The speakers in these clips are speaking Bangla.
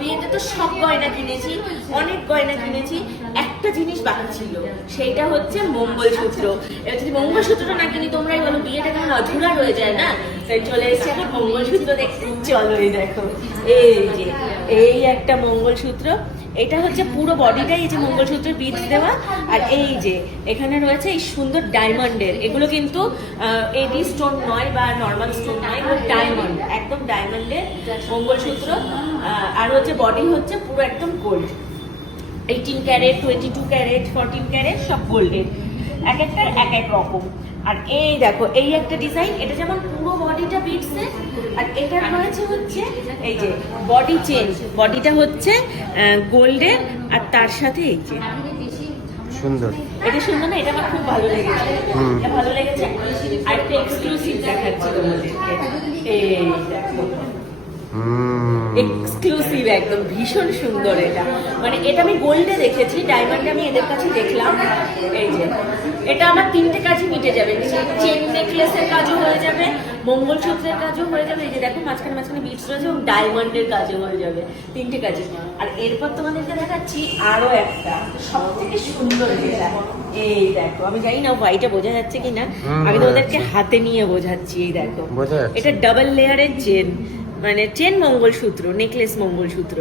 বিয়েতে তো সব গয়না কিনেছি, অনেক গয়না কিনেছি, একটা জিনিস বাকি ছিল, সেইটা হচ্ছে মঙ্গলসূত্র। এবার যদি মঙ্গলসূত্রটা না কিনি তোমরাই বলো বিয়েটা কেমন অধুরা রয়ে যায় না? তাই চলে এসেছি এখন মঙ্গলসূত্র দেখতে। চলো এই দেখো, এই যে এই একটা মঙ্গলসূত্র, এটা হচ্ছে পুরো বডিটাই এই যে মঙ্গলসূত্রের বিটস দেওয়া, আর এই যে এখানে রয়েছে এই সুন্দর ডায়মন্ডের, এগুলো কিন্তু এডি স্টোন নয় বা নর্মাল স্টোন নয়, এগুলো ডায়মন্ড, একদম ডায়মন্ডের মঙ্গলসূত্র। আর হচ্ছে বডি হচ্ছে পুরো একদম গোল্ড, 18 ক্যারেট, 22 ক্যারেট, 14 ক্যারেট, সব গোল্ডের, এক একটার এক এক রকম। আর এই দেখো এই একটা ডিজাইন, এটা যেমন পুরো বডিটা বিটসের, আর এটা রয়েছে হচ্ছে এই যে বডি চেন, বডিটা হচ্ছে গোল্ডের, আর তার সাথে এই যে সুন্দর। এটা সুন্দর না? এটা আমার খুব ভালো লেগেছে, এটা ভালো লেগেছে। আর একটা এক্সক্লুসিভ দেখাচ্ছি তোমাদেরকে, এই দেখো এক্সক্লুসিভ, একদম ভীষণ সুন্দর। এটা মানে এটা আমি গোল্ডে দেখেছি, ডায়মন্ডে আমি এদের কাছে দেখলাম। এই যে এটা আমার 3টে কাজই মিটে যাবে, চেন নেকলেসের কাজও হয়ে যাবে, মঙ্গলসূত্রের কাজও হয়ে যাবে, এই যে দেখো মাঝখানে মাঝখানে বিটস রয়েছে, এবং ডায়মন্ডের কাজও হয়ে যাবে, 3টে কাজই। আর এরপর তোমাদেরকে দেখাচ্ছি আরো একটা সব থেকে সুন্দর যেটা, এই দেখো, আমি জানি না হোয়াইটে বোঝা যাচ্ছে কিনা, আমি তোমাদেরকে হাতে নিয়ে বোঝাচ্ছি। এই দেখো এটা ডাবল লেয়ারের চেন, মানে চেন মঙ্গলসূত্র, নেকলেস মঙ্গলসূত্র।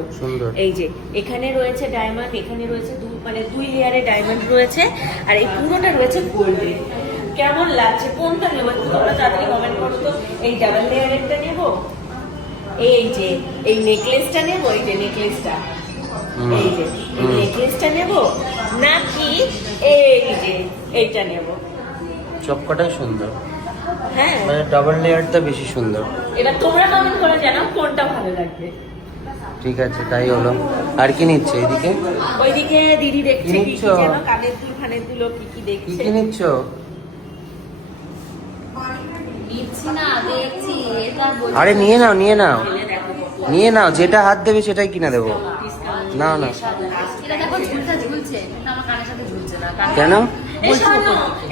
এই যে এখানে রয়েছে ডায়মন্ড, এখানে রয়েছে মানে 2 লেয়ারে ডায়মন্ড রয়েছে, আর এই পুরোটা রয়েছে গোল্ডের। কেমন লাগছে? কোনটা নেবো তোমরা তাড়াতাড়ি কমেন্ট করো তো। এই ডাবল লেয়ারেরটা নেবো, এই যে এই নেকলেসটা নেবো, এই যে নেকলেসটা, এই যে এই নেকলেসটা নেবো, নাকি এই যে এইটা নেবো? সবকটাই সুন্দর, হ্যাঁ মানে ডাবল লেয়ারটা বেশি সুন্দর। এবার তোমরা কমেন্ট করে জানাও কোনটা ভালো লাগবে। ঠিক আছে, তাই হলো। আর কি নিচ্ছে এদিকে? ওইদিকে দিদি দেখছে কি কি নিচ্ছ? কি যেন, কানের দুল ফানের দুলো কি কি কি দেখছে। কি নিচ্ছ? আরে নিয়ে নাও, নিয়ে নাও, নিয়ে নাও, যেটা হাত দেবে সেটাই কিনে দেবো। নাও না। কেন? এই স্বর্ণ,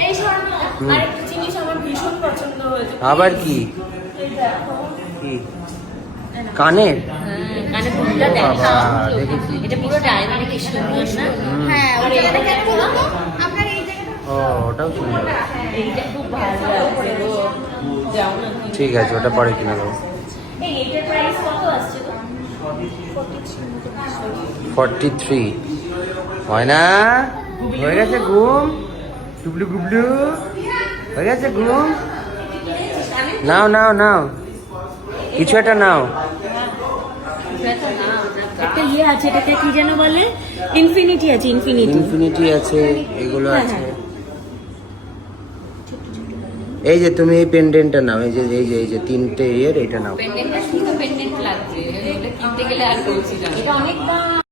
এই স্বর্ণ, আরেকটা জিনিস আমার ভীষণ পছন্দ হয়েছে। আবার কি? এই দেখো, কি কানের? কানে দুলটা দেখো, বাবা, দেখেছি। এটা পুরো ডায়মন্ড, কি সুন্দর না? হ্যাঁ, ওই জায়গাটা কেন বলো তো? আপনার এই ও, জায়গাটা ওটাও সুন্দর। এইটা খুব ভালো লাগছে গো। যাও না কিনে। ঠিক আছে, ওটা পরে কিনে দেবো। এই এটার প্রাইস কত আসছে গো? 43। হয় না? হয়ে গেছে ঘুম? গুবলু গুবলু হয়ে গেছে ঘুম? নাও নাও নাও, কিছু একটা নাও। একটা ইয়ে আছে, এটাকে কি যেন বলে, ইনফিনিটি আছে, ইনফিনিটি। ইনফিনিটি আছে, এগুলো হ্যাঁ, আছে। হ্যাঁ। এই যে তুমি এই পেন্ডেন্টটা নাও, এই যে এই যে এই যে 3টে এর, এটা নাও। পেন্ডেন্টটা শুধু পেন্ডেন্ট লাগছে, এটা কিনতে গেলে আর বলছি না, এটা অনেক দাম।